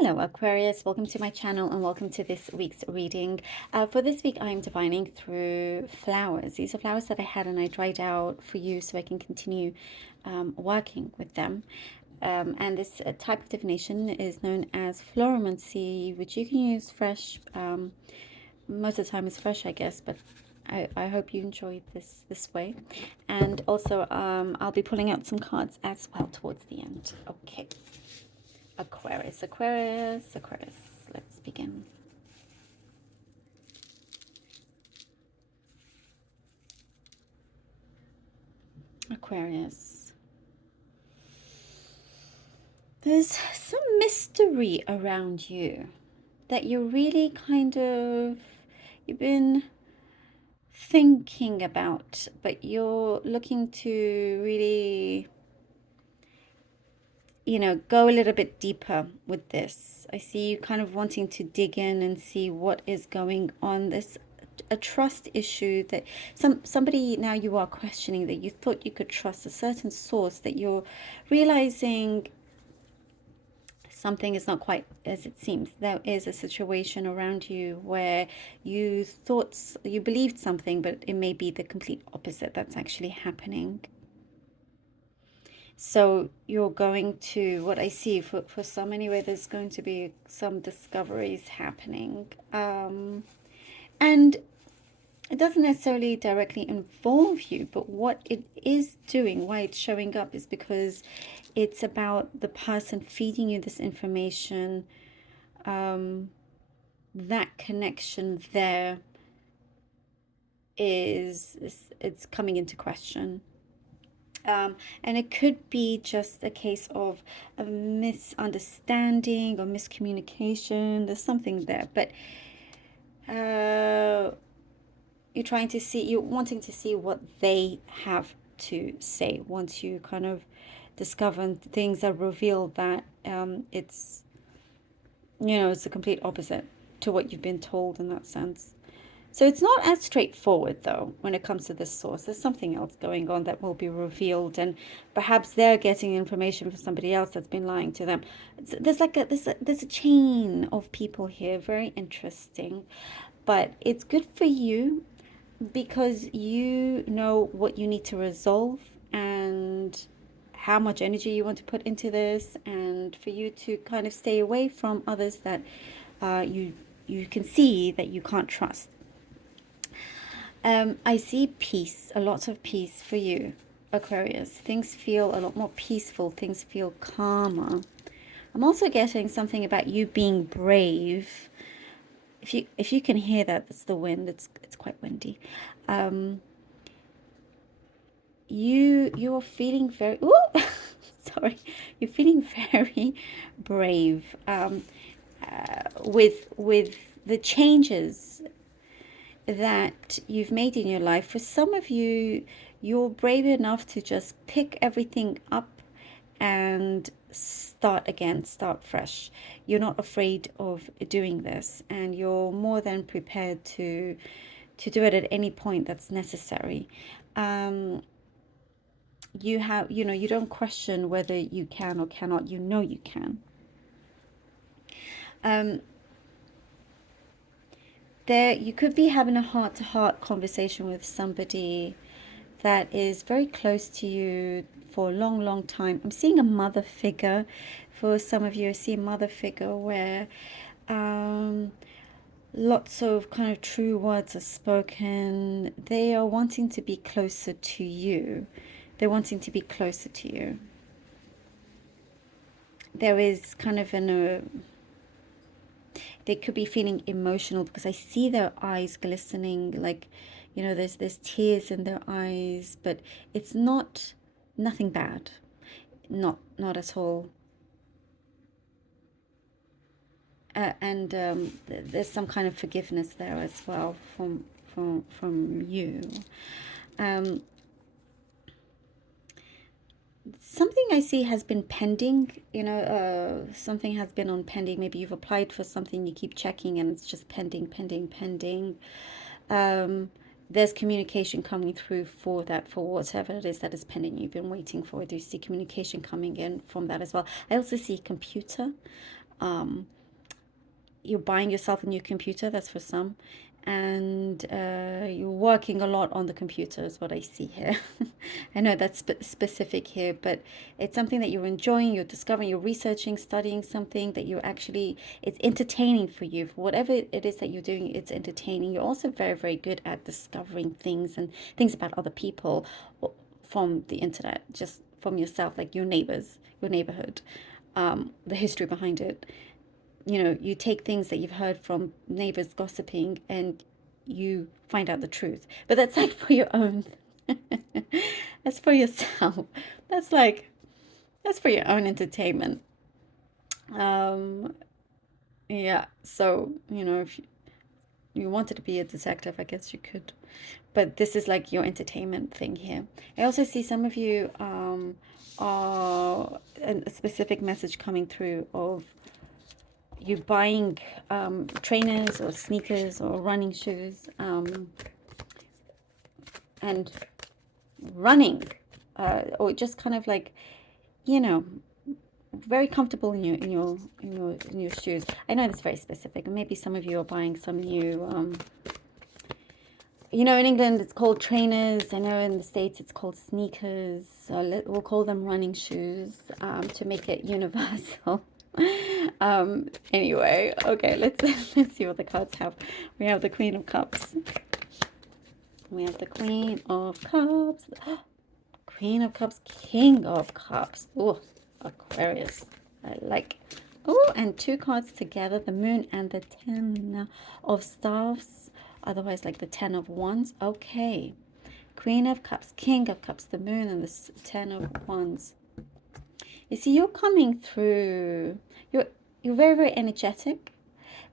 Hello Aquarius, welcome to my channel and welcome to this week's reading. For this week I am divining through flowers. These are flowers that I had and I dried out for you so I can continue working with them. And this type of divination is known as floromancy, which you can use fresh. Most of the time it's fresh, I guess, but I hope you enjoy this way. And also I'll be pulling out some cards as well towards the end. Okay. Aquarius, Aquarius, Aquarius. Let's begin. Aquarius. There's some mystery around you that you're really you've been thinking about, but you're looking to really go a little bit deeper with this. I see you kind of wanting to dig in and see what is going on. There's a trust issue that somebody now you are questioning that you thought you could trust a certain source, that you're realizing something is not quite as it seems. There is a situation around you where you believed something, but it may be the complete opposite that's actually happening. So you're going to, what I see for some anyway, there's going to be some discoveries happening. And it doesn't necessarily directly involve you, but what it is doing, why it's showing up, is because it's about the person feeding you this information. That connection there it's coming into question. And it could be just a case of a misunderstanding or miscommunication. There's something there, but you're wanting to see what they have to say once you kind of discover things that reveal that it's a complete opposite to what you've been told in that sense. So it's not as straightforward, though, when it comes to this source. There's something else going on that will be revealed, and perhaps they're getting information from somebody else that's been lying to them. There's a chain of people here, very interesting. But it's good for you because you know what you need to resolve and how much energy you want to put into this, and for you to kind of stay away from others that you can see that you can't trust. I see peace, a lot of peace for you, Aquarius. Things feel a lot more peaceful. Things feel calmer. I'm also getting something about you being brave. If you can hear that, that's the wind. It's quite windy. You're feeling very sorry. You're feeling very brave with the changes that you've made in your life. For some of you, you're brave enough to just pick everything up and start again, start fresh. You're not afraid of doing this, and you're more than prepared to do it at any point that's necessary. You don't question whether you can or cannot. You know you can. There, you could be having a heart-to-heart conversation with somebody that is very close to you for a long, long time. I'm seeing a mother figure. For some of you, I see a mother figure where lots of kind of true words are spoken. They are wanting to be closer to you. They're wanting to be closer to you. There is kind of they could be feeling emotional because I see their eyes glistening, like, there's tears in their eyes, but it's nothing bad, not at all. And there's some kind of forgiveness there as well from you. Something I see has been pending, something has been on pending. Maybe you've applied for something, you keep checking and it's just pending. There's communication coming through for whatever it is that is pending, you've been waiting for. I do see communication coming in from that as well. I also see computer. Um, you're buying yourself a new computer, that's for some, and you're working a lot on the computer is what I see here. I know that's specific here, but it's something that you're enjoying, you're discovering, you're researching, studying something that you're actually, it's entertaining for you. For whatever it is that you're doing, it's entertaining. You're also very, very good at discovering things and things about other people from the internet, just from yourself, like your neighbors, your neighborhood, the history behind it. You take things that you've heard from neighbors gossiping and you find out the truth. But that's like for your own, that's for yourself. That's like, that's for your own entertainment. Um, yeah. So, if you wanted to be a detective, I guess you could. But this is like your entertainment thing here. I also see some of you are a specific message coming through of you buying trainers or sneakers or running shoes and running or just kind of like you know very comfortable in your shoes. I know that's very specific, and maybe some of you are buying some new in England it's called trainers. I know in the States it's called sneakers. So we'll call them running shoes to make it universal. Anyway, okay, let's see what the cards have. We have the Queen of Cups. We have the Queen of Cups. Queen of Cups, King of Cups. Oh, Aquarius. I like. Oh, and two cards together, the Moon and the Ten of Staffs, otherwise like the Ten of Wands. Okay. Queen of Cups, King of Cups, the Moon and the Ten of Wands. You see, you're coming through. You're very, very energetic,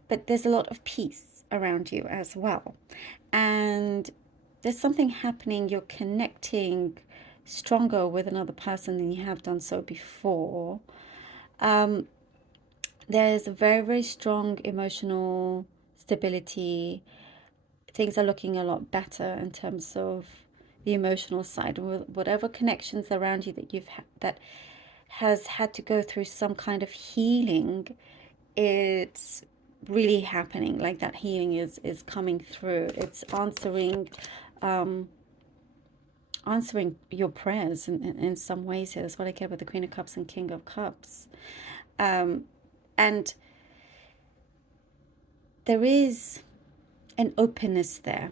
but there's a lot of peace around you as well. And there's something happening. You're connecting stronger with another person than you have done so before. There's a very, very strong emotional stability. Things are looking a lot better in terms of the emotional side. Whatever connections around you that you've had that has had to go through some kind of healing, it's really happening. Like that healing is coming through. It's answering your prayers in some ways here. That's what I get with the Queen of Cups and King of Cups. And there is an openness there.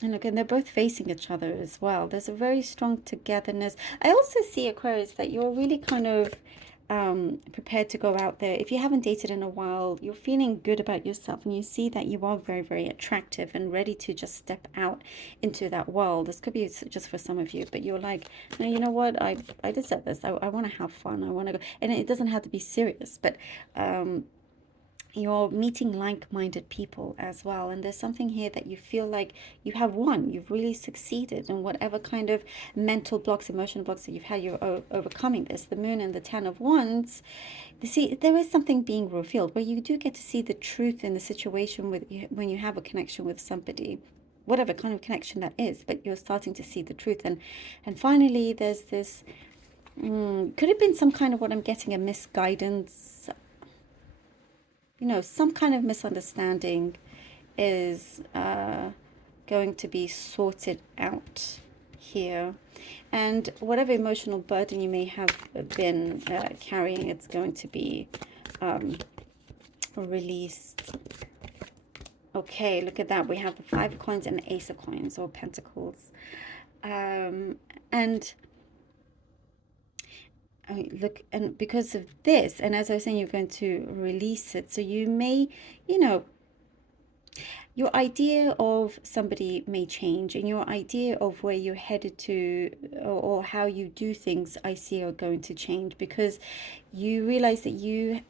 And again, they're both facing each other as well. There's a very strong togetherness. I also see, Aquarius, that you're really kind of prepared to go out there. If you haven't dated in a while, you're feeling good about yourself and you see that you are very, very attractive and ready to just step out into that world. This could be just for some of you, but you're like, no, you know what? I deserve this. I want to have fun. I want to go. And it doesn't have to be serious, but you're meeting like-minded people as well, and there's something here that you feel like you have won. You've really succeeded in whatever kind of mental blocks, emotional blocks that you've had. You're overcoming this. The Moon and the Ten of Wands, you see, there is something being revealed where you do get to see the truth in the situation when you have a connection with somebody, whatever kind of connection that is, but you're starting to see the truth. And finally there's this could have been some kind of, what I'm getting, a misguidance. Some kind of misunderstanding is going to be sorted out here. And whatever emotional burden you may have been carrying, it's going to be released. Okay, look at that. We have the Five of Coins and the Ace of Coins, or Pentacles. And I mean, look, and because of this, and as I was saying, you're going to release it. So you may, your idea of somebody may change, and your idea of where you're headed to, or how you do things, I see, are going to change, because you realize that you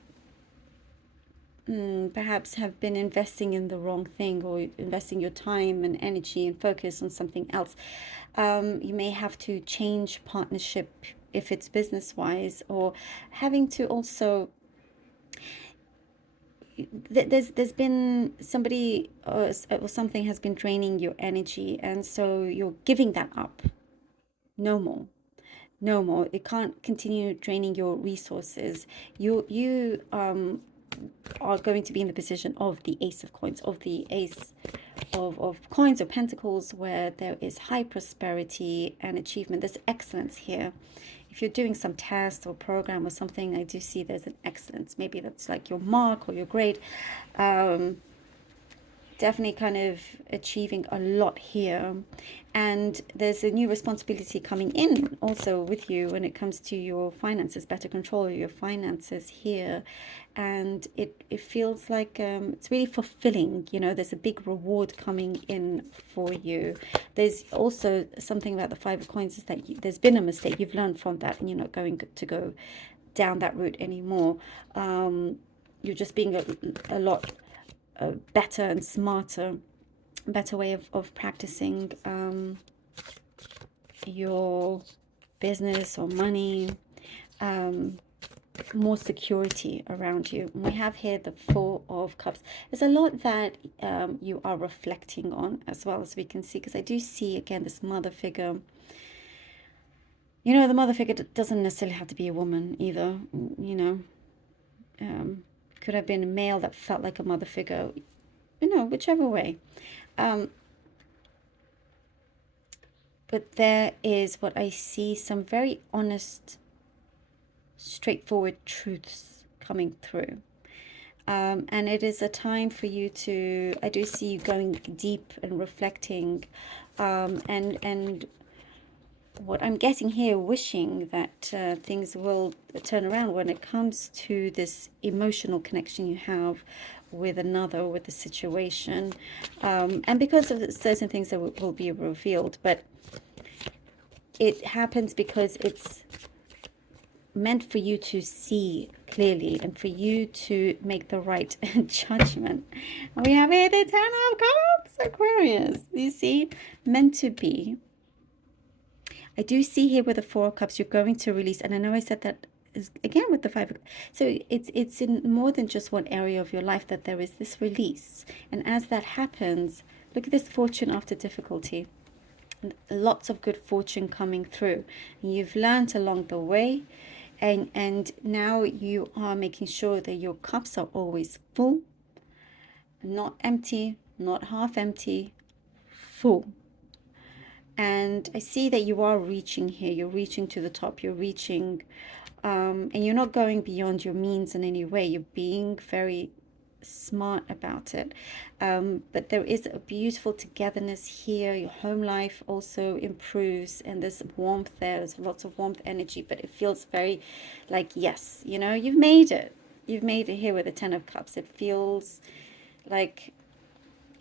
perhaps have been investing in the wrong thing, or investing your time and energy and focus on something else. You may have to change partnership if it's business wise, or having to also there's been somebody or something has been draining your energy, and so you're giving that up. No more. no more. It can't continue draining your resources. You are going to be in the position of the Ace of Coins, of the Ace of Coins or Pentacles, where there is high prosperity and achievement. There's excellence here. If you're doing some test or program or something, I do see there's an excellence. Maybe that's like your mark or your grade. Definitely kind of achieving a lot here, and there's a new responsibility coming in also with you when it comes to your finances, better control of your finances here. And it feels like it's really fulfilling, you know. There's a big reward coming in for you. There's also something about the Five of Coins is that there's been a mistake, you've learned from that, and you're not going to go down that route anymore. You're just being a lot better and smarter, better way of practicing your business or money, more security around you. And we have here the Four of Cups. There's a lot that you are reflecting on, as well, as we can see, because I do see again this mother figure. You know, the mother figure doesn't necessarily have to be a woman either, you know. Could have been a male that felt like a mother figure, you know, whichever way. But there is what I see, some very honest, straightforward truths coming through. And it is a time for you to, I do see you going deep and reflecting, and what I'm getting here, wishing that things will turn around when it comes to this emotional connection you have with another, with the situation, and because of certain things that will be revealed. But it happens because it's meant for you to see clearly and for you to make the right judgment. And we have here the Ten of Cups, Aquarius. You see, meant to be. I do see here with the Four of Cups, you're going to release, and I know I said that is again with the Five of Cups. So it's in more than just one area of your life that there is this release. And as that happens, look at this fortune after difficulty. Lots of good fortune coming through. You've learned along the way, and now you are making sure that your cups are always full, not empty, not half empty, full. And I see that you are reaching here. You're reaching to the top. You're reaching, and you're not going beyond your means in any way. You're being very smart about it. But there is a beautiful togetherness here. Your home life also improves, and there's warmth there. There's lots of warmth energy, but it feels very like, yes, you know, you've made it. You've made it here with the Ten of Cups. It feels like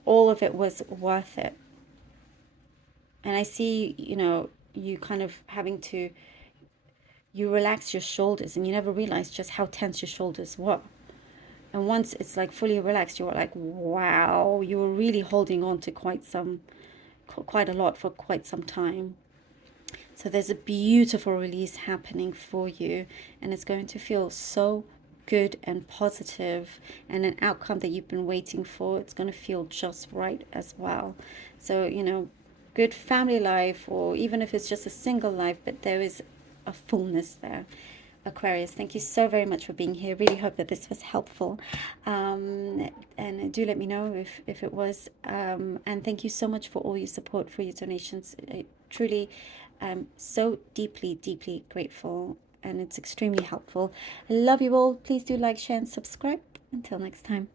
all of it was worth it. And I see, you know, you kind of having to, you relax your shoulders, and you never realize just how tense your shoulders were. And once it's like fully relaxed, you're like, wow, you were really holding on to quite a lot for quite some time. So there's a beautiful release happening for you, and it's going to feel so good and positive, and an outcome that you've been waiting for. It's going to feel just right as well. So, you know, good family life, or even if it's just a single life, but there is a fullness there. Aquarius, thank you so very much for being here. Really hope that this was helpful, and do let me know if it was, and thank you so much for all your support, for your donations. I truly so deeply grateful, and it's extremely helpful. I love you all. Please do like, share, and subscribe. Until next time.